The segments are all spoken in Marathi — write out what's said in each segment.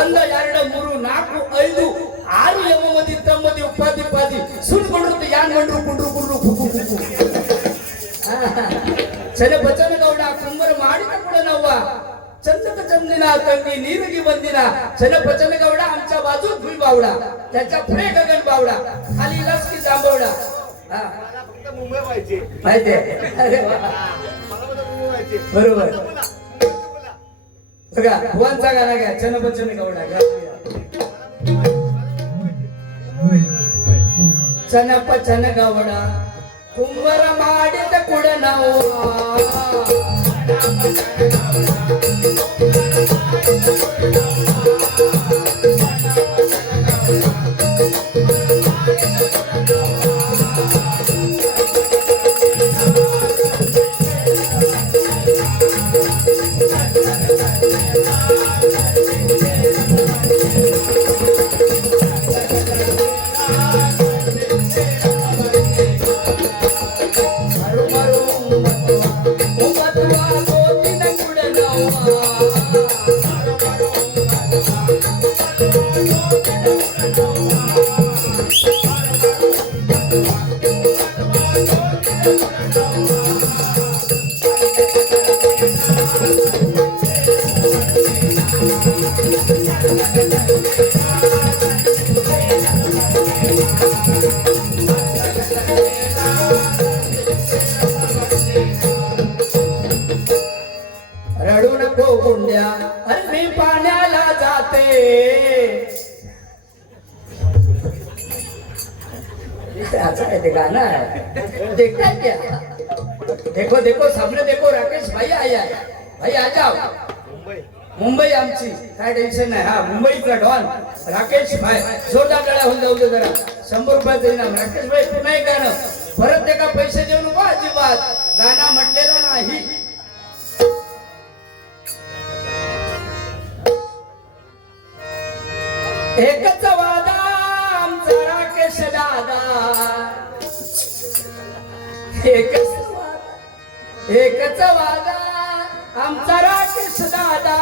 ಒಂದ ಎರಡು ಮೂರು ನಾಲ್ಕು ಐದು ಆರು ಯಮಮದಿ ತಮ್ಮದಿ ಉಪಾಧಿ ಪಾದಿ ಸುಳ್ಳು ಕೊಂಡ್ರು ಯಾನ್ ಮಂಡ್ರು ಕುಂಡ್ರು ಕುಂಡ್ರು ಕುಕ್ಕು ಕುಕ್ಕು ಚನ ಬಚನ ಗೌಡ ಕುಂಬರ ಮಾಡಿದ ಕೂಡ नव्वा चंदक चंदिना कंगी नीरगी बंदिना चन बचन गौडा आमच्या बाजूत भुई बावडा त्याच्या पुढे गगन बावडा खाली लसकी जांभवडा हा मला फक्त मुंबई व्हायची माहिती आहे अरे वा मला फक्त मुंबई व्हायची बरोबर बघा भुवनचा गाणं घ्या चन बचन गौडा घ्या चन बचन गौडा कुंभर ಮಾಡಿದ ಕೂಡ ನಾವು रडू नको गुंड्या अरे मी पाण्याला जाते ते गाना है देखता है क्या देखो देखो सामने देखो राकेश भाई आया है भाई आ जाओ मुंबई आमची काय टेन्शन नाही हा मुंबईचा डॉन राकेश भाई जोरदार टाळ्या होऊन जाऊ दे जरा 100 रुपयाचं इनाम राकेश भाई पुन्हा एक गाणं परत ते का पैसे देऊ नको अजिबात गाणं म्हटलेलं नाही एकच वादा आमचा राकेश दादा एकच वादा आमचा राकेश दादा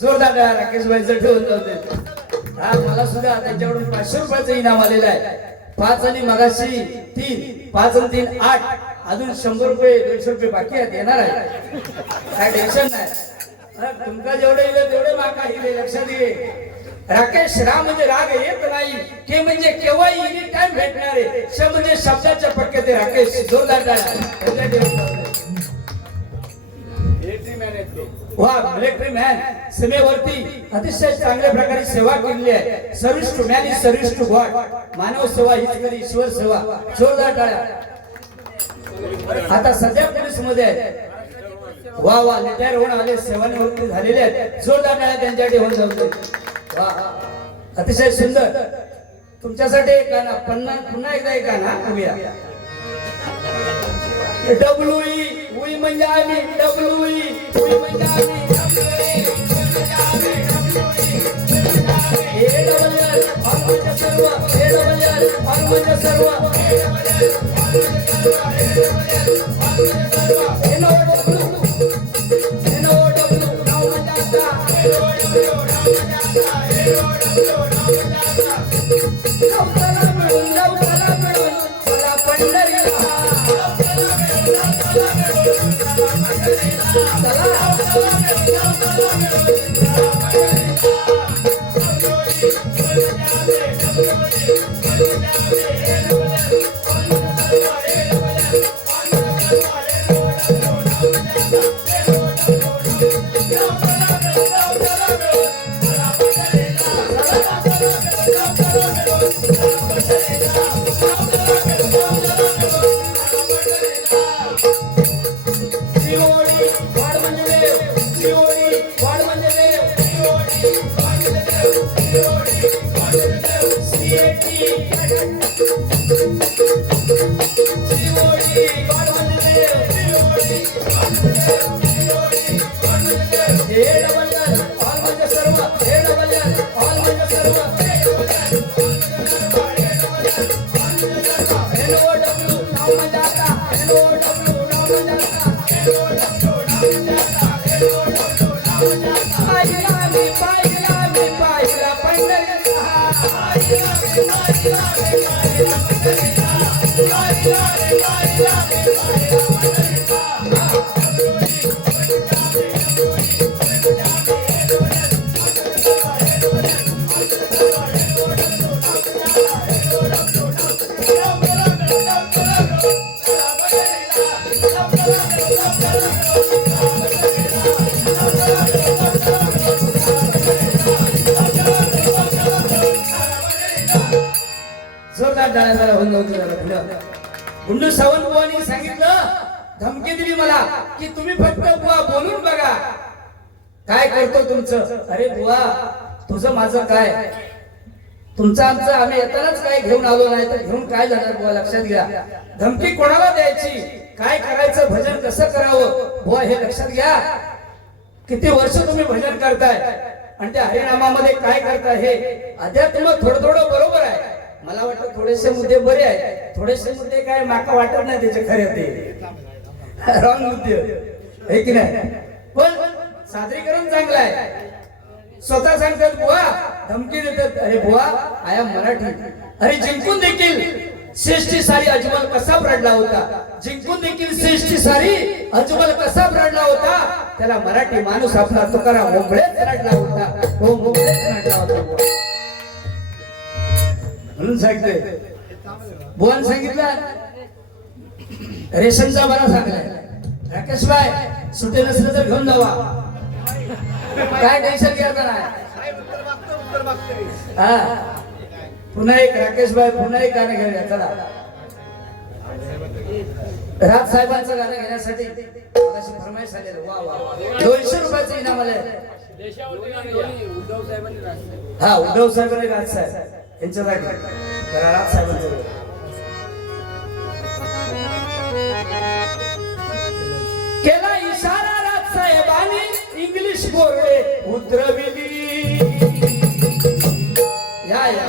जोरदार राकेश भाई ठेवून जाते हा मला सुद्धा त्यांच्याकडून 500 रुपयाचं इनाम आलेलं आहे 5 आणि मगाशी 3 5 आणि 3 8 अजून 100 रुपये 150 रुपये बाकी आहेत येणार आहे काय टेन्शन नाही तुमका जेवढे येईल तेवढे माका येईल लक्षात घे राकेश राम म्हणजे राग येत नाही के म्हणजे केव्हा एनी टाइम भेटणार आहे श म्हणजे शब्दाच्या पक्के ते राकेश जोरदार वा मिलिटरी मॅन सीमेवरती अतिशय चांगल्या प्रकारे सेवा केली आहे service to man is service to God मानव सेवा हीच खरी ईश्वर सेवा जोरदार टाळ्या आता सध्या पोलीस मध्ये आहेत वा वा रिटायर होऊन आले सेवानिवृत्ती झालेले आहेत जोरदार टाळ्या त्यांच्यासाठी होऊन जाऊ वा अतिशय सुंदर तुमच्यासाठी एक गाणं पुन्हा एकदा एक गाणं ऐकूया डब्ल्यूई उई म्हणजे आम्ही डब्ल्यूई उई म्हणजे आम्ही ए डबल एल ऑल म्हणजे सर्व ए डबल एल ऑल म्हणजे सर्व ए नो डब्ल्यू नाव म्हणजे आता लवकरा मिळून चला पंढरीला Thank you. श्रीओळी वाढ म्हणजे देव श्रीओळी वाढ म्हणजे देव श्रीओळी वाढ म्हणजे देव श्रीएटी श्रीओळी वाढ म्हणजे देव श्रीओळी वाढ म्हणजे देव श्रीओळी वाढ म्हणजे देव हे डबल ऑल म्हणजे सर्व हे डबल ऑल म्हणजे सर्व हे डबल NOW नाव म्हणजे आता NOW नाव म्हणजे आता पाहिला पंढरीचा जोरदार टाळ्या जरा होऊन नव्हतं जरा गुंडू सावंत बुवांनी सांगितलं धमकी दिली मला की तुम्ही फक्त बुवा बोलून बघा काय करतो तुमचं. अरे बुवा तुझं माझं काय तुमचं आमचं आम्ही येतानाच काय घेऊन आलो नाही तर घेऊन काय जाणार बुवा लक्षात घ्या. धमकी कोणाला द्यायची काय करायचं भजन कसं करावं बुवा हे लक्षात घ्या. किती वर्ष तुम्ही भजन करताय आणि त्या हरिनामामध्ये काय करताय हे अध्यात्म थोडं थोडं बरोबर आहे. मला वाटतं थोडेसे मुद्दे बरे आहेत थोडेसे मुद्दे काय माका वाटत नाही त्याचे खरे ते रॉंग मुद्दे आहे की नाही. पण सादरीकरण चांगलं आहे. स्वतः सांगतात बुवा धमकी देतात अरे बुवा आया मराठी अरे जिंकून देखील श्रेष्ठी सारी अजमल कसा रडला होता जिंकून देखील श्रेष्ठी सारी अजमल कसा रडला होता त्याला मराठी माणूस आपला तुकाराम मोगळेच रडला होता तो मोगळेच रडला होता म्हणून सांगते बुवान सांगितलं रेशनचा बरा सांगलाय राकेश भाई सुटे नसलं तर घेऊन जावा काय टेन्शन घ्यायचं नाही. हा पुन्हा एक राकेश भाई पुन्हा एक गाणं घेऊया चला. राज साहेबांचं गाणं घेण्यासाठी फरमाईश आलेलं वा वा 200 रुपयाचं इनाम आलंय. हा उद्धव साहेबांनी राज साहेब यांच्यासाठी राज साहेबांचं केला इशारा राज साहेबांनी इंग्लिश बोलले उतरविली या या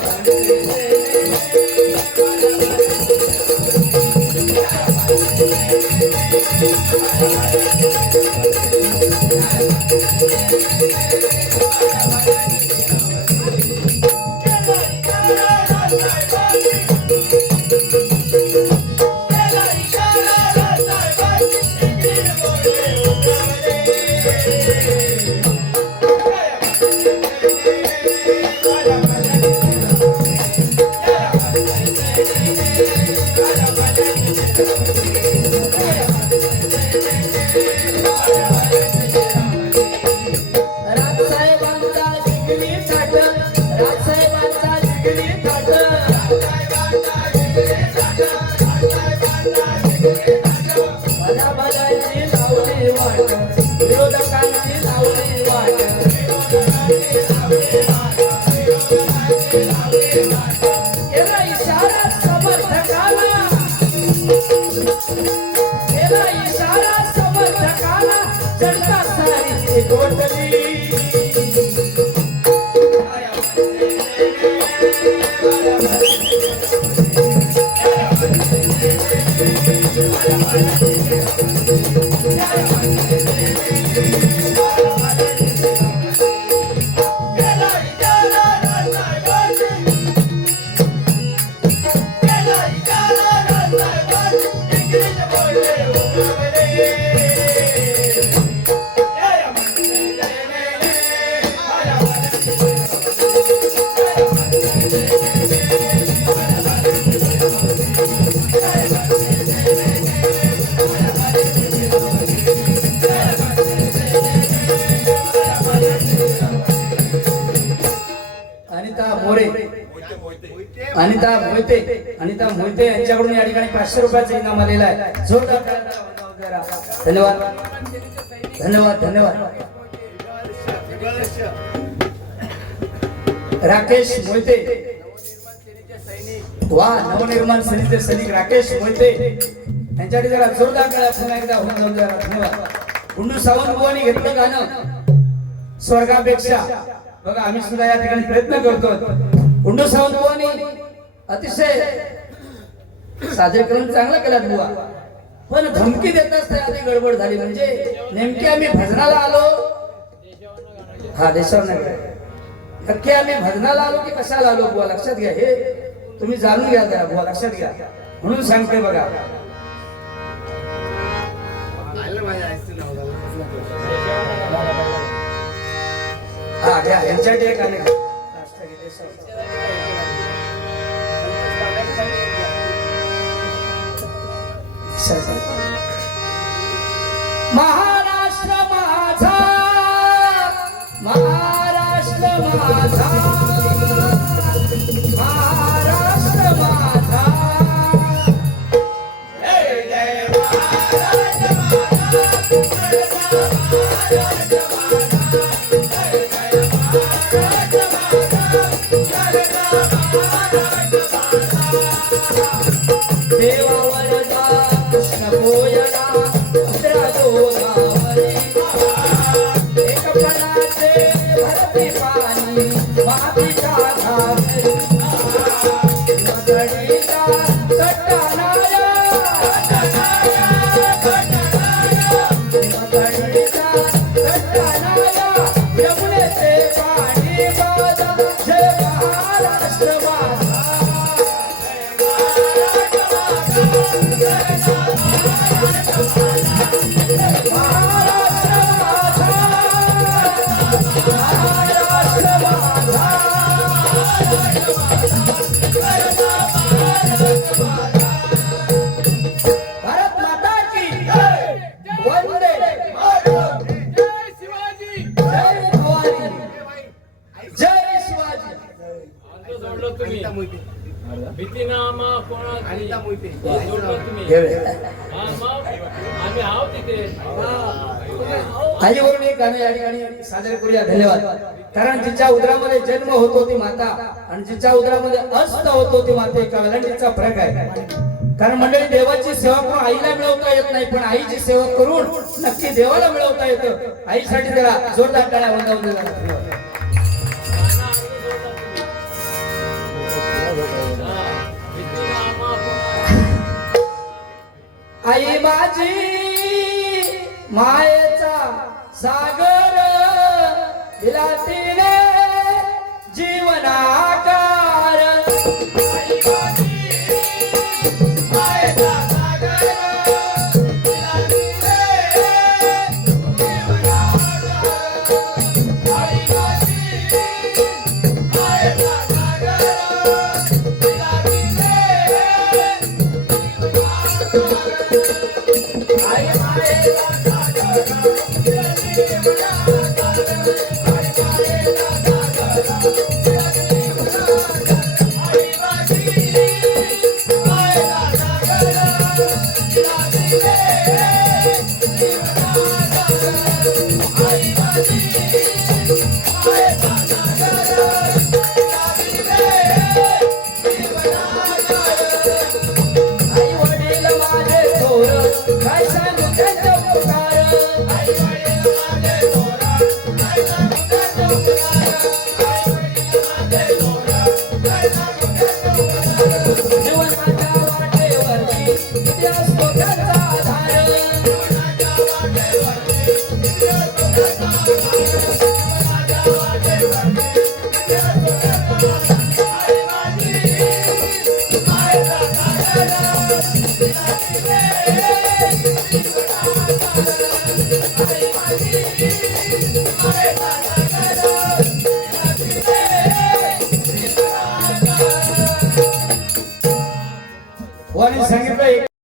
अनिता मोहिते यांच्याकडून या ठिकाणी 500 रुपयाचं इनाम आलेलं आहे. जोरदार धन्यवाद धन्यवाद धन्यवाद. राकेश मोहिते वा नवनिर्माण सेनेचे सैनिक राकेश मोहिते यांच्यासाठी जरा जोरदार टाळ्या पुन्हा एकदा होऊन जाऊन जरा धन्यवाद. गुंडू सावंत बुवांनी घेतलं गाणं स्वर्गापेक्षा. बघा आम्ही सुद्धा या ठिकाणी प्रयत्न करतो. गुंडू सावंत बुवांनी अतिशय सादरीकरण चांगलं केलं बुवा, पण धमकी देताच आधी गडबड झाली. म्हणजे नेमकी आम्ही भजनाला आलो, हा देशावर नाही नक्की आम्ही भजनाला आलो की कशाला आलो बुवा लक्षात घ्या. हे तुम्ही जाणून घ्या जरा बुवा, लक्षात घ्या. म्हणून सांगते बघा, हा घ्या यांच्यासाठी एक गाणं घ्या. महाराष्ट्र माझा, महाराष्ट्र माझा, महाराष्ट्र माझा, जय जय महाराष्ट्र देवा वरदा कृष्ण भोजना उतरा गोदावरी एक पणाचे भरते पाणी मातीच्या घागरी मदडीचा कट्टानाया मदडीचा कट्टानाया यमुनेचे पाणी बाजा जय महाराष्ट्र माझा. भारत माता की वंदे जय शिवाजी, जय भवानी, जय शिवाजी. जोडलं तुम्ही भीतीनामा कोणाची जोडलं तुम्ही. आम्ही आहोत तिथे. आईवरून एक गाणं या ठिकाणी सादर करूया. धन्यवाद. कारण जिच्या उदरामध्ये जन्म होतो ती माता आणि जिच्या उदरामध्ये अस्त होतो ती माता, एका वेलांटीचा फरक आहे. कारण मंडळी देवाची सेवा करून आईला मिळवता येत नाही, पण आईची सेवा करून नक्की देवाला मिळवता येतं. आईसाठी जरा जोरदार टाळ्या वाजवून द्या. आई माझी मायेचा सागर दिला तिने जीवनाकार. आई माझी मायेचा सागर दिला तिने जीवनाकार. आई माझी मायेचा सागर दिला तिने वाणी सांगितलं